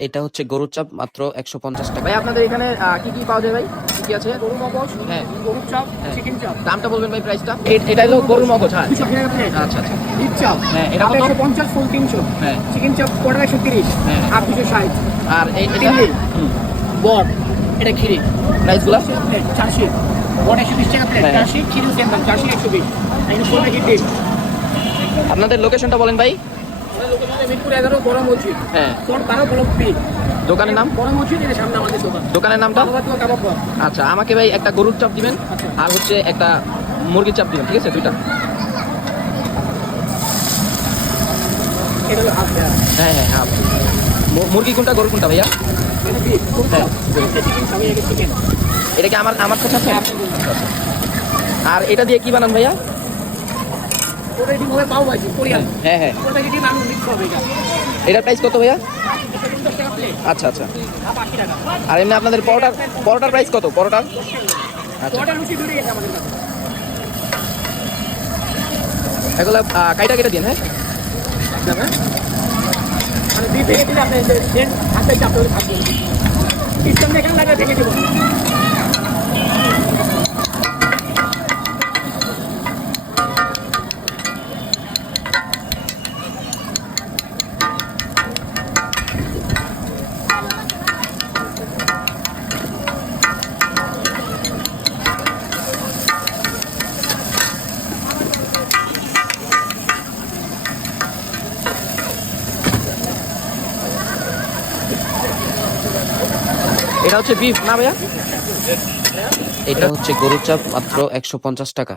এটা হচ্ছে গরুর চাপ মাত্র 150 টাকা। ভাই আপনাদের এখানে কি কি পাওয়া যায় ভাই? কি কি আছে? গরু মগজ, হ্যাঁ গরুর চাপ, হ্যাঁ। চিকেন চাপ। দামটা বলবেন ভাই, প্রাইসটা? এটা হলো গরুর মগজ। হ্যাঁ 200 টাকা প্লেট। আচ্ছা আচ্ছা। বিফ চাপ, হ্যাঁ, এটা কত? 150, ফুল 300। হ্যাঁ। চিকেন চাপ কোয়ার্টার 130, হ্যাঁ। হাফ 260। আর এটা চিংড়ি, বট, এটা খিরি। প্রাইসগুলো? প্লেট 400, বট 120 টাকা প্লেট, হ্যাঁ। 400, খিরি সেম দাম 400, 120। এখানে ফুল প্যাকেট ডিম। আপনাদের লোকেশনটা বলেন ভাই। আমাদের লোকেশন মিরপুর 11, বড় মসজিদ। হ্যাঁ। তোর 12 ব্লক বি। দোকানের নাম? বড় মসজিদ, এর সামনে আমাদের দোকান। দোকানের নামটা? বাবা কাবাব ঘর। আচ্ছা, আমাকে ভাই একটা গরুর চাপ দিবেন আচ্ছা। আর হচ্ছে একটা মুরগির চাপ দিবেন, ঠিক আছে? দুইটা। এটা হলো হাফ দেয়া। হ্যাঁ হ্যাঁ হ্যাঁ। মুরগি কোনটা, গরু কোনটা ভাইয়া? এটা বিফ, গরুর হ্যাঁ। চাপ। এটা চিকেন চাপ, এটা চিকেন। এটা কি আমার কাছে আছে? আপনি বলুন। আর এটা দিয়ে কি বানান ভাইয়া? ওটা ডিম হবে পাও ভাজি, কোরিয়ান। হ্যাঁ হ্যাঁ। ওটা কি ডিম আলু মিক্স হবে এটা। এটার প্রাইস কত ভাইয়া? 150 টাকা প্লেট, আচ্ছা আচ্ছা। হাফ 80 টাকা। আর এমনি আপনাদের পরোটার প্রাইস কত? পরোটার? আচ্ছা। ওটা লুচি দুটোই আছে আমাদের কাছে। এগুলো কাইটা কেটে দিন। হ্যাঁ মানে দুই ভেঙে দিলে আপনি দেন হাতে চাপ ধরে থাকবেন। সিস্টেম দেখেন লাগে দেখে দেবো। এটা হচ্ছে বিফ না ভাইয়া? এটা হচ্ছে গরুর চাপ মাত্র 150 টাকা।